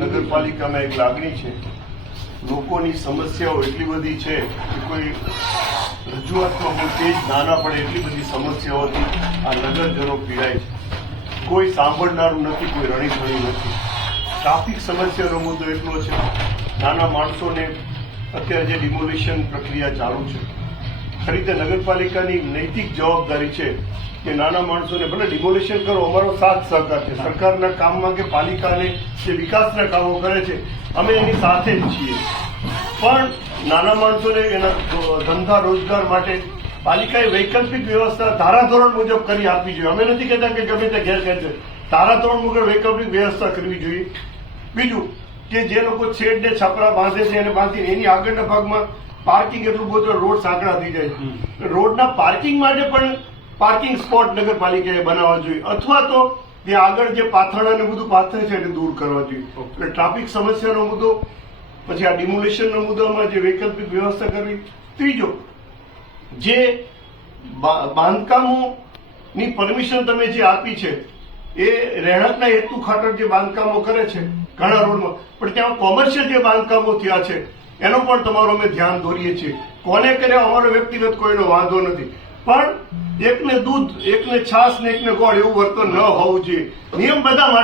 નગરપાલિકામાં એક લાગણી છે, લોકોની સમસ્યાઓ એટલી બધી છે કે કોઈ રજૂઆતમાં કોઈ પેજ નાના પડે એટલી બધી સમસ્યાઓથી આ નગરજનો પીડાય છે. કોઈ સાંભળનારું નથી, કોઈ રણીધણી નથી. ટ્રાફિક સમસ્યાનો મુદ્દો એટલો છે, નાના માણસોને અત્યારે જે ડિમોલિશન પ્રક્રિયા ચાલુ છે, ખરી રીતે નગરપાલિકાની નૈતિક જવાબદારી છે કે નાના માણસોને ભલે ડિમોલિશન કરો, અમારો સાથ સહકાર છે. સરકારના કામમાં કે પાલિકાને જે વિકાસના કામો કરે છે અમે એની સાથે જ છીએ, પણ નાના માણસોને એના ધંધા રોજગાર માટે પાલિકાએ વૈકલ્પિક વ્યવસ્થા ધારાધોરણ મુજબ કરી આપવી જોઈએ. અમે નથી કહેતા કે ગમે તે ગેરકાયદે, ધારાધોરણ મુજબ વૈકલ્પિક વ્યવસ્થા કરવી જોઈએ. બીજું કે જે લોકો શેડ ને છાપરા બાંધે છે એને બાંધીને એની આગળના ભાગમાં પાર્કિંગ એટલું બધું રોડ સાંકડા થઈ જાય છે. રોડના પાર્કિંગ માટે પણ પાર્કિંગ સ્પોટ નગરપાલિકાએ બનાવવા જોઈએ, અથવા તો ત્યાં આગળ જે પાથરણા ને બધું પાથરે છે એને દૂર કરવા જોઈએ. એટલે ટ્રાફિક સમસ્યાનો મુદ્દો, પછી આ ડિમોલિશનનો મુદ્દામાં જે વૈકલ્પિક વ્યવસ્થા કરવી. ત્રીજો, જે બાંધકામોની પરમિશન તમે જે આપી છે એ રહેણાંકના હેતુ ખાતર જે બાંધકામો કરે છે ઘણા રોડમાં, પણ ત્યાં કોમર્શિયલ જે બાંધકામો થયા છે એનો પણ તમારો અમે ધ્યાન દોરીએ છીએ. કોને કર્યા અમારો વ્યક્તિગત કોઈનો વાંધો નથી, પણ એકને દૂધ, એકને છાશ ને એકને ગોળ એવું વર્તન ન હોવું જોઈએ. નિયમ બધા માટે